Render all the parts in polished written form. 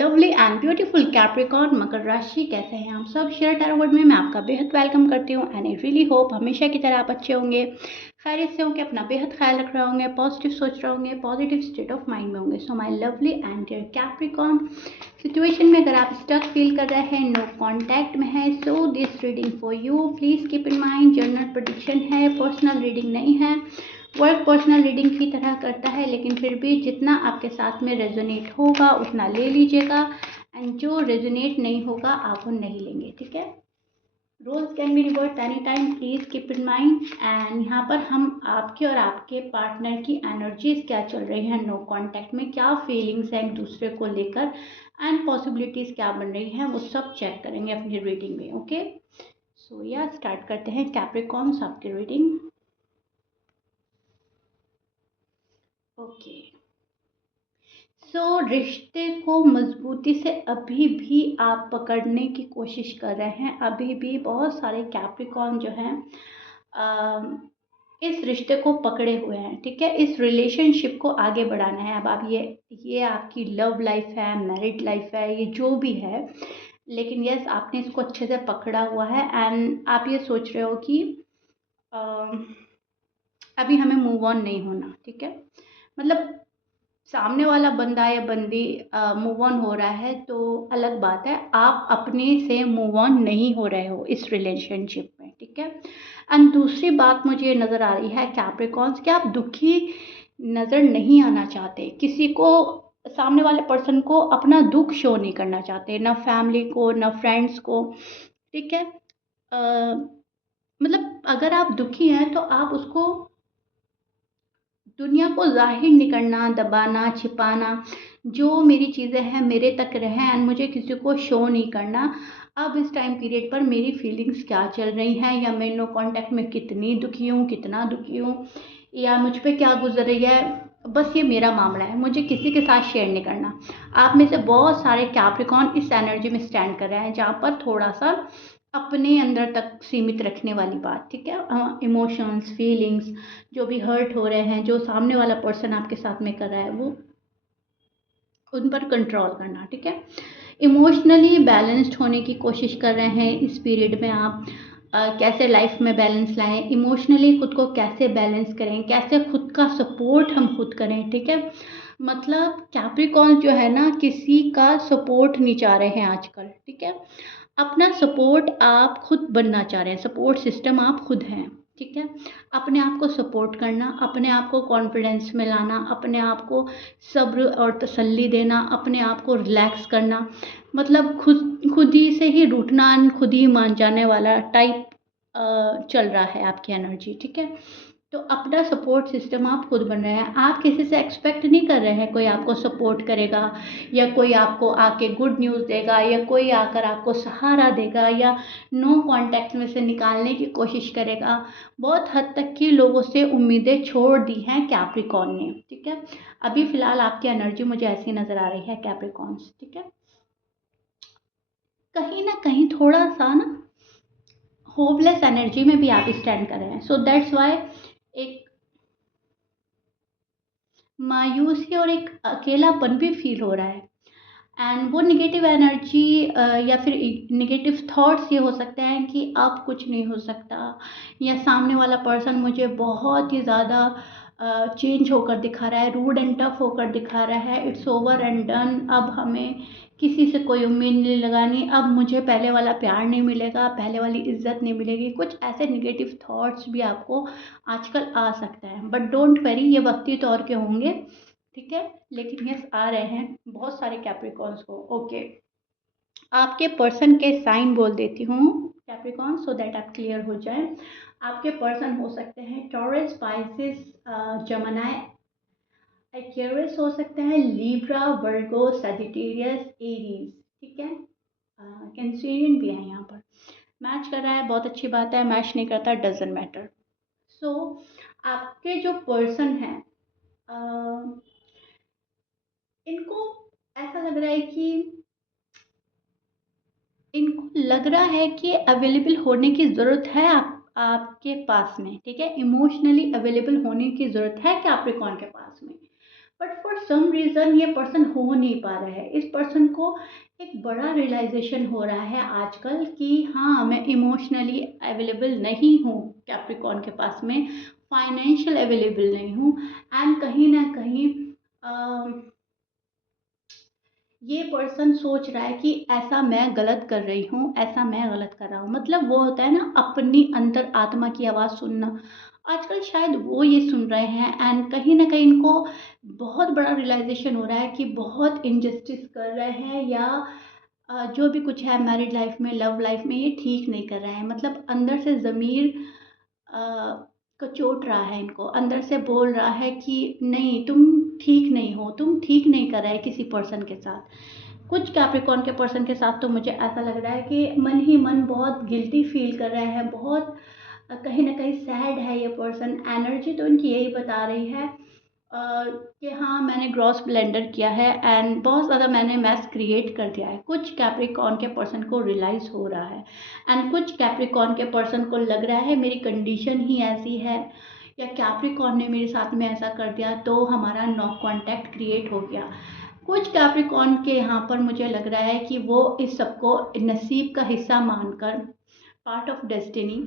Lovely and beautiful Capricorn मकर राशि, कैसे हैं आप सब। शेयर टैरो वर्ड में मैं आपका बेहद वेलकम करती हूँ एंड आई रियली होप हमेशा की तरह आप अच्छे होंगे, खैरियत से होंगे, अपना बेहद ख्याल रख रहे होंगे, पॉजिटिव सोच रहे होंगे, पॉजिटिव स्टेट ऑफ माइंड में होंगे। So my lovely and dear Capricorn, situation में अगर आप स्टक फील कर रहे हैं, नो कॉन्टैक्ट में है, so this reading for you. Please keep in mind general prediction है, पर्सनल रीडिंग नहीं है। वर्क पर्सनल रीडिंग की तरह करता है, लेकिन फिर भी जितना आपके साथ में रेजोनेट होगा उतना ले लीजिएगा एंड जो रेजोनेट नहीं होगा आप वो नहीं लेंगे, ठीक है। Roles can be reverse any time, please keep in mind. And यहाँ पर हम आपके और आपके पार्टनर की एनर्जीज क्या चल रही हैं नो कॉन्टैक्ट में, क्या फीलिंग्स हैं एक दूसरे को लेकर एंड पॉसिबिलिटीज क्या बन रही हैं, वो सब चेक करेंगे अपनी रीडिंग में। ओके, सो या स्टार्ट करते हैं कैप्रिकॉर्न्स आपकी रीडिंग। ओके, सो रिश्ते को मजबूती से अभी भी आप पकड़ने की कोशिश कर रहे हैं। अभी भी बहुत सारे कैप्रिकॉर्न जो हैं इस रिश्ते को पकड़े हुए हैं, ठीक है। इस रिलेशनशिप को आगे बढ़ाना है। अब आप ये आपकी लव लाइफ है, मैरिड लाइफ है, ये जो भी है, लेकिन यस आपने इसको अच्छे से पकड़ा हुआ है एंड आप ये सोच रहे हो कि अभी हमें मूव ऑन नहीं होना, ठीक है। मतलब सामने वाला बंदा या बंदी मूव ऑन हो रहा है तो अलग बात है, आप अपने से मूव ऑन नहीं हो रहे हो इस रिलेशनशिप में, ठीक है। एंड दूसरी बात मुझे ये नज़र आ रही है कैप्रिकॉर्न्स कि आप दुखी नज़र नहीं आना चाहते, किसी को, सामने वाले पर्सन को अपना दुख शो नहीं करना चाहते, ना फैमिली को ना फ्रेंड्स को, ठीक है। मतलब अगर आप दुखी हैं तो आप उसको, दुनिया को ज़ाहिर नहीं करना, दबाना, छिपाना, जो मेरी चीज़ें हैं मेरे तक रहें एंड मुझे किसी को शो नहीं करना। अब इस टाइम पीरियड पर मेरी फीलिंग्स क्या चल रही हैं, या मैं नो कॉन्टैक्ट में कितनी दुखी हूँ, कितना दुखी हूँ, या मुझ पे क्या गुजर रही है, बस ये मेरा मामला है, मुझे किसी के साथ शेयर नहीं करना। आप में से बहुत सारे कैप्रिकॉर्न इस एनर्जी में स्टैंड कर रहे हैं जहाँ पर थोड़ा सा अपने अंदर तक सीमित रखने वाली बात, ठीक है। इमोशंस, फीलिंग्स जो भी हर्ट हो रहे हैं, जो सामने वाला पर्सन आपके साथ में कर रहा है, वो उन पर कंट्रोल करना, ठीक है। इमोशनली बैलेंस्ड होने की कोशिश कर रहे हैं इस पीरियड में आप। कैसे लाइफ में बैलेंस लाएं, इमोशनली खुद को कैसे बैलेंस करें, कैसे खुद का सपोर्ट हम खुद करें, ठीक है। मतलब कैप्रिकॉर्न जो है ना, किसी का सपोर्ट नहीं चाह रहे हैं आजकल, ठीक है। अपना सपोर्ट आप खुद बनना चाह रहे हैं, सपोर्ट सिस्टम आप खुद हैं, ठीक है। अपने आप को सपोर्ट करना, अपने आप को कॉन्फिडेंस में लाना, अपने आप को सब्र और तसल्ली देना, अपने आप को रिलैक्स करना, मतलब खुद खुद ही से ही रूठना, खुद ही मान जाने वाला टाइप चल रहा है आपकी एनर्जी, ठीक है। तो अपना सपोर्ट सिस्टम आप खुद बन रहे हैं। आप किसी से एक्सपेक्ट नहीं कर रहे हैं कोई आपको सपोर्ट करेगा, या कोई आपको आके गुड न्यूज़ देगा, या कोई आकर आपको सहारा देगा, या नो कॉन्टैक्ट में से निकालने की कोशिश करेगा। बहुत हद तक की लोगों से उम्मीदें छोड़ दी हैं कैप्रिकॉर्न ने, ठीक है। अभी फ़िलहाल आपकी एनर्जी मुझे ऐसी नज़र आ रही है कैप्रिकॉर्न्स, ठीक है। कहीं ना कहीं थोड़ा सा ना होपलेस एनर्जी में भी आप स्टैंड कर रहे हैं। सो दैट्स वाई एक मायूसी और एक अकेलापन भी फील हो रहा है एंड वो निगेटिव एनर्जी या फिर निगेटिव थॉट्स ये हो सकते हैं कि अब कुछ नहीं हो सकता, या सामने वाला पर्सन मुझे बहुत ही ज़्यादा चेंज होकर दिखा रहा है, रूड एंड टफ होकर दिखा रहा है, इट्स ओवर एंड डन, अब हमें किसी से कोई उम्मीद नहीं लगानी, अब मुझे पहले वाला प्यार नहीं मिलेगा, पहले वाली इज्जत नहीं मिलेगी। कुछ ऐसे निगेटिव थॉट्स भी आपको आजकल आ सकता है, बट डोंट वरी, ये वक्ती तौर के होंगे, ठीक है। लेकिन यस आ रहे हैं बहुत सारे कैप्रिकॉर्न्स को। ओके, आपके पर्सन के साइन बोल देती हूँ कैप्रिकॉर्न, सो दैट आप क्लियर हो जाए। आपके पर्सन हो सकते हैं टॉरस, स्पाइसिस, जमनाई, एक्वेरियस हो सकते हैं, लिब्रा, वर्गो, सजिटेरियस, एरीज, ठीक है। कैंसेरियन भी है यहाँ पर। मैच कर रहा है बहुत अच्छी बात है, मैच नहीं करता डजेंट मैटर। सो आपके जो पर्सन हैं इनको ऐसा लग रहा है कि इनको लग रहा है कि अवेलेबल होने की ज़रूरत है आपके पास में, ठीक है। इमोशनली अवेलेबल होने की ज़रूरत है कैप्रिकॉर्न के पास में। बट फॉर सम रीज़न ये पर्सन हो नहीं पा रहा है। इस पर्सन को एक बड़ा रियलाइजेशन हो रहा है आजकल कि हाँ, मैं इमोशनली अवेलेबल नहीं हूँ कैप्रिकॉर्न के पास में, फाइनेंशियल अवेलेबल नहीं हूँ, एंड कहीं ना कहीं ये पर्सन सोच रहा है कि ऐसा मैं गलत कर रही हूँ, ऐसा मैं गलत कर रहा हूँ। मतलब वो होता है ना, अपनी अंतर आत्मा की आवाज़ सुनना। आजकल शायद वो ये सुन रहे हैं, एंड कहीं न कहीं इनको बहुत बड़ा रियलाइज़ेशन हो रहा है कि बहुत इनजस्टिस कर रहे हैं, या जो भी कुछ है मैरिड लाइफ़ में, लव लाइफ़ में, ये ठीक नहीं कर रहे हैं। मतलब अंदर से ज़मीर को चोट रहा है इनको, अंदर से बोल रहा है कि नहीं, तुम ठीक नहीं हो, तुम ठीक नहीं कर रहे किसी पर्सन के साथ। कुछ कैप्रिकॉर्न के पर्सन के साथ तो मुझे ऐसा लग रहा है कि मन ही मन बहुत गिल्टी फील कर रहे हैं, बहुत कहीं न कहीं सैड है ये पर्सन। एनर्जी तो इनकी यही बता रही है कि हाँ, मैंने ग्रॉस ब्लेंडर किया है एंड बहुत ज़्यादा मैंने मैस क्रिएट कर दिया है। कुछ कैप्रिकॉर्न के पर्सन को रियलाइज़ हो रहा है, एंड कुछ कैप्रिकॉर्न के पर्सन को लग रहा है मेरी कंडीशन ही ऐसी है, या कैप्रिकॉर्न ने मेरे साथ में ऐसा कर दिया तो हमारा नो कॉन्टैक्ट क्रिएट हो गया। कुछ कैप्रिकॉर्न के यहाँ पर मुझे लग रहा है कि वो इस सबको नसीब का हिस्सा मानकर, पार्ट ऑफ डेस्टिनी,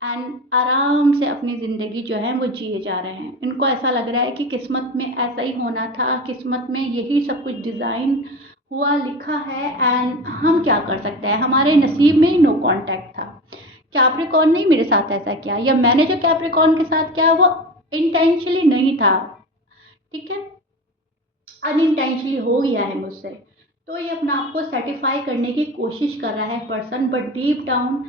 एंड आराम से अपनी ज़िंदगी जो है वो जिए जा रहे हैं। इनको ऐसा लग रहा है कि किस्मत में ऐसा ही होना था, किस्मत में यही सब कुछ डिज़ाइन हुआ लिखा है, एंड हम क्या कर सकते हैं, हमारे नसीब में ही नो कांटेक्ट था। कैप्रिकॉर्न ने मेरे साथ ऐसा किया, या मैंने जो कैप्रिकॉर्न के साथ किया वो इंटेंशनली नहीं था, ठीक है, अनइंटेंशनली हो गया है मुझसे। तो ये अपना आप को सेटिस्फाई करने की कोशिश कर रहा है पर्सन, बट डीप डाउन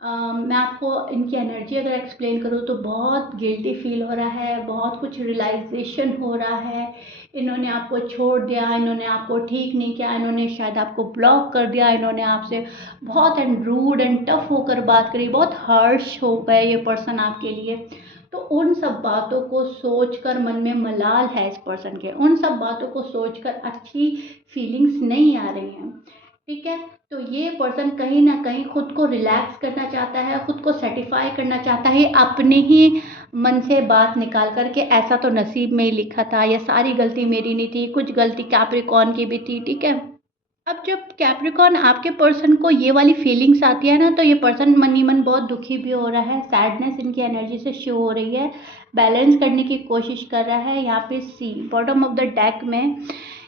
मैं आपको इनकी एनर्जी अगर एक्सप्लेन करूँ तो बहुत गिल्टी फील हो रहा है, बहुत कुछ रियलाइजेशन हो रहा है। इन्होंने आपको छोड़ दिया, इन्होंने आपको ठीक नहीं किया, इन्होंने शायद आपको ब्लॉक कर दिया, इन्होंने आपसे बहुत एंड रूड एंड टफ होकर बात करी, बहुत हर्श हो गए ये पर्सन आपके लिए। तो उन सब बातों को सोचकर मन में मलाल है इस पर्सन के, उन सब बातों को सोचकर अच्छी फीलिंग्स नहीं आ रही हैं, ठीक है। तो ये पर्सन कहीं ना कहीं खुद को रिलैक्स करना चाहता है, खुद को सेटिस्फाई करना चाहता है अपने ही मन से बात निकाल करके, ऐसा तो नसीब में ही लिखा था, या सारी गलती मेरी नहीं थी, कुछ गलती कैप्रिकॉर्न की भी थी, ठीक है। अब जब कैप्रिकॉर्न आपके पर्सन को ये वाली फीलिंग्स आती है ना, तो ये पर्सन मन ही मन बहुत दुखी भी हो रहा है, सैडनेस इनकी एनर्जी से शो हो रही है, बैलेंस करने की कोशिश कर रहा है। यहाँ पे सी बॉटम ऑफ द डेक में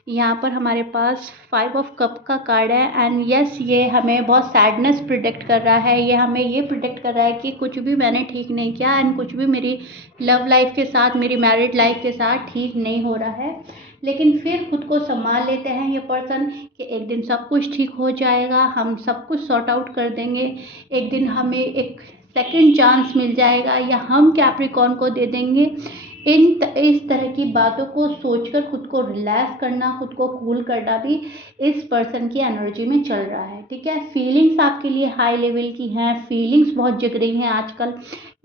यहाँ पर हमारे पास 5 ऑफ कप का कार्ड है, एंड यस, ये हमें बहुत सैडनेस प्रिडिक्ट कर रहा है, ये हमें ये प्रिडिक्ट कर रहा है कि कुछ भी मैंने ठीक नहीं किया, एंड कुछ भी मेरी लव लाइफ के साथ, मेरी मैरिड लाइफ के साथ ठीक नहीं हो रहा है। लेकिन फिर खुद को संभाल लेते हैं ये पर्सन कि एक दिन सब कुछ ठीक हो जाएगा, हम सब कुछ सॉर्ट आउट कर देंगे, एक दिन हमें एक सेकंड चांस मिल जाएगा, या हम कैप्रिकॉर्न को दे देंगे। इस तरह की बातों को सोचकर खुद को रिलैक्स करना, खुद को कूल करना भी इस पर्सन की एनर्जी में चल रहा है, ठीक है। फीलिंग्स आपके लिए हाई लेवल की हैं, फीलिंग्स बहुत जग रही हैं आजकल,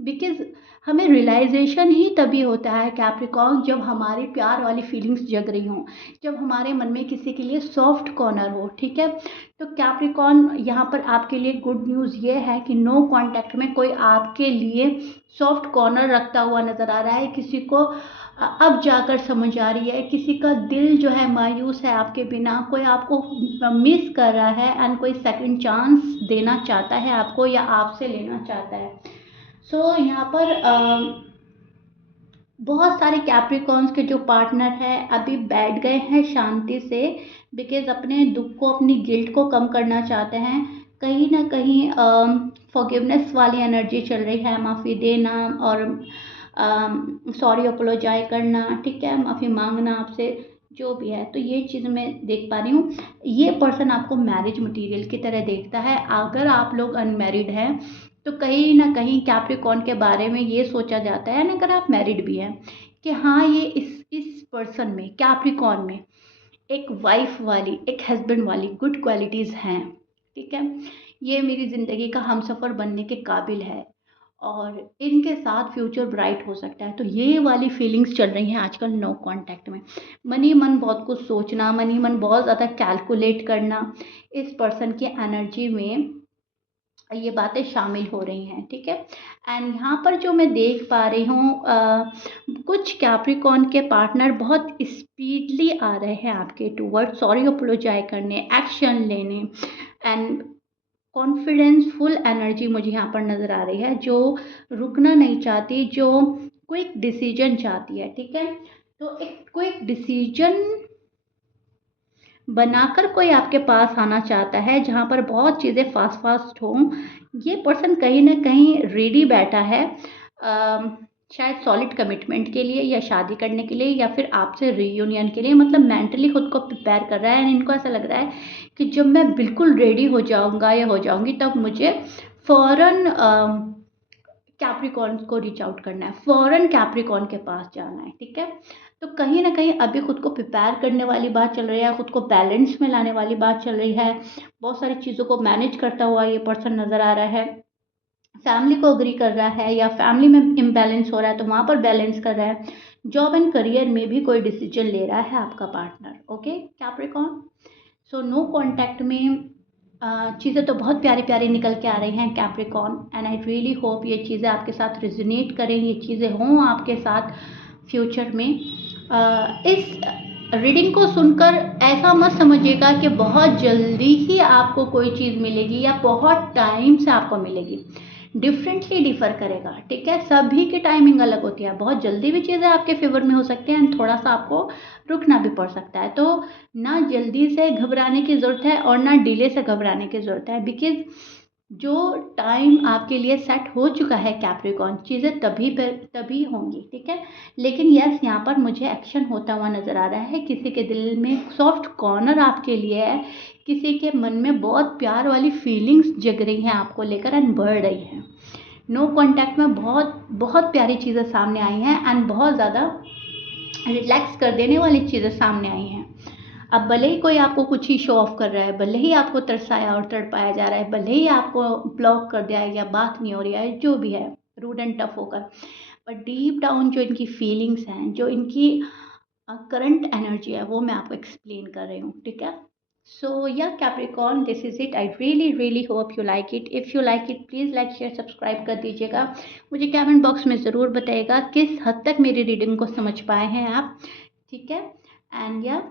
बिकॉज हमें रियलाइजेशन ही तभी होता है कैप्रिकॉर्न, जब हमारी प्यार वाली फीलिंग्स जग रही हों, जब हमारे मन में किसी के लिए सॉफ्ट कॉर्नर हो, ठीक है। तो कैप्रिकॉर्न यहाँ पर आपके लिए गुड न्यूज़ ये है कि नो कांटेक्ट में कोई आपके लिए सॉफ्ट कॉर्नर रखता हुआ नज़र आ रहा है, किसी को अब जाकर समझ आ रही है, किसी का दिल जो है मायूस है आपके बिना, कोई आपको मिस कर रहा है, एंड कोई सेकंड चांस देना चाहता है आपको, या आपसे लेना चाहता है। सो यहाँ पर बहुत सारे कैप्रिकॉर्न्स के जो पार्टनर हैं अभी बैठ गए हैं शांति से, बिकॉज अपने दुख को, अपनी गिल्ट को कम करना चाहते हैं। कहीं ना कहीं फॉरगिवनेस वाली एनर्जी चल रही है, माफ़ी देना और सॉरी अपोलोजाइज करना, ठीक है, माफ़ी मांगना आपसे, जो भी है। तो ये चीज़ मैं देख पा रही हूँ, ये पर्सन आपको मैरिज मटेरियल की तरह देखता है। अगर आप लोग अनमैरिड हैं तो कहीं ना कहीं कैप्रिकॉर्न के बारे में ये सोचा जाता है, अगर आप मैरिड भी हैं, कि हाँ, ये इस पर्सन में, कैप्रिकॉर्न में एक वाइफ वाली, एक हस्बैंड वाली गुड क्वालिटीज़ हैं, ठीक है। ये मेरी ज़िंदगी का हमसफ़र बनने के काबिल है, और इनके साथ फ्यूचर ब्राइट हो सकता है। तो ये वाली फीलिंग्स चल रही हैं आजकल नो कांटेक्ट में। मन ही मन बहुत कुछ सोचना, मन ही मन बहुत ज़्यादा कैलकुलेट करना, इस पर्सन की एनर्जी में ये बातें शामिल हो रही हैं, ठीक है। एंड यहाँ पर जो मैं देख पा रही हूँ, कुछ कैप्रिकॉर्न के पार्टनर बहुत स्पीडली आ रहे हैं आपके टूवर्ड सॉरी अपोलोजाइज करने, एक्शन लेने, एंड कॉन्फिडेंस फुल एनर्जी मुझे यहाँ पर नज़र आ रही है, जो रुकना नहीं चाहती, जो क्विक डिसीजन चाहती है, ठीक है। तो एक क्विक डिसीजन बनाकर कोई आपके पास आना चाहता है, जहाँ पर बहुत चीज़ें फास्ट फास्ट हों। ये पर्सन कहीं ना कहीं रेडी बैठा है, शायद सॉलिड कमिटमेंट के लिए, या शादी करने के लिए, या फिर आपसे रीयूनियन के लिए, मतलब मेंटली खुद को प्रिपेयर कर रहा है। एंड इनको ऐसा लग रहा है कि जब मैं बिल्कुल रेडी हो जाऊंगा या हो जाऊंगी, तब मुझे फ़ौरन कैप्रिकॉर्न को रीच आउट करना है, फ़ौरन कैप्रिकॉर्न के पास जाना है, ठीक है। तो कहीं ना कहीं अभी खुद को प्रिपेयर करने वाली बात चल रही है, खुद को बैलेंस में लाने वाली बात चल रही है। बहुत सारी चीज़ों को मैनेज करता हुआ ये पर्सन नज़र आ रहा है। फैमिली को अग्री कर रहा है, या फैमिली में इम्बैलेंस हो रहा है तो वहाँ पर बैलेंस कर रहा है। जॉब एंड करियर में भी कोई डिसीजन ले रहा है आपका partner, okay Capricorn. So no contact में चीज़ें तो बहुत प्यारी प्यारी निकल के आ रही हैं Capricorn, and I really hope ये चीज़ें आपके साथ रिजोनेट करें, ये चीज़ें हों आपके साथ फ्यूचर में। इस रीडिंग को सुनकर ऐसा मत समझिएगा कि बहुत जल्दी ही आपको कोई चीज़ मिलेगी या बहुत टाइम से आपको मिलेगी। डिफरेंटली डिफर करेगा, ठीक है। सभी की टाइमिंग अलग होती है, बहुत जल्दी भी चीज़ें आपके फेवर में हो सकती हैं एंड थोड़ा सा आपको रुकना भी पड़ सकता है। तो ना जल्दी से घबराने की ज़रूरत है और ना डिले से घबराने की ज़रूरत है, बिकॉज जो टाइम आपके लिए सेट हो चुका है कैप्रिकॉर्न, चीज़ें तभी होंगी, ठीक है। लेकिन यस, यहाँ पर मुझे एक्शन होता हुआ नज़र आ रहा है। किसी के दिल में सॉफ्ट कॉर्नर आपके लिए है, किसी के मन में बहुत प्यार वाली फीलिंग्स जग रही हैं आपको लेकर एंड बढ़ रही हैं। नो कॉन्टैक्ट में बहुत बहुत प्यारी चीज़ें सामने आई हैं एंड बहुत ज़्यादा रिलैक्स कर देने वाली चीज़ें सामने आई हैं। अब भले ही कोई आपको कुछ ही शो ऑफ कर रहा है, भले ही आपको तरसाया और तड़पाया जा रहा है, भले ही आपको ब्लॉक कर दिया है या बात नहीं हो रही है, जो भी है रूड एंड टफ होकर, बट डीप डाउन जो इनकी फीलिंग्स हैं, जो इनकी करंट एनर्जी है, वो मैं आपको एक्सप्लेन कर रही हूँ, ठीक है। सो या Capricorn, this is it. I really really hope you like it. If you like it, please like share subscribe कर दीजिएगा। मुझे कमेंट बॉक्स में ज़रूर बताइएगा किस हद तक मेरी रीडिंग को समझ पाए हैं आप, ठीक है। एंड या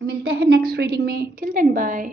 मिलते हैं नेक्स्ट रीडिंग में। Till then bye.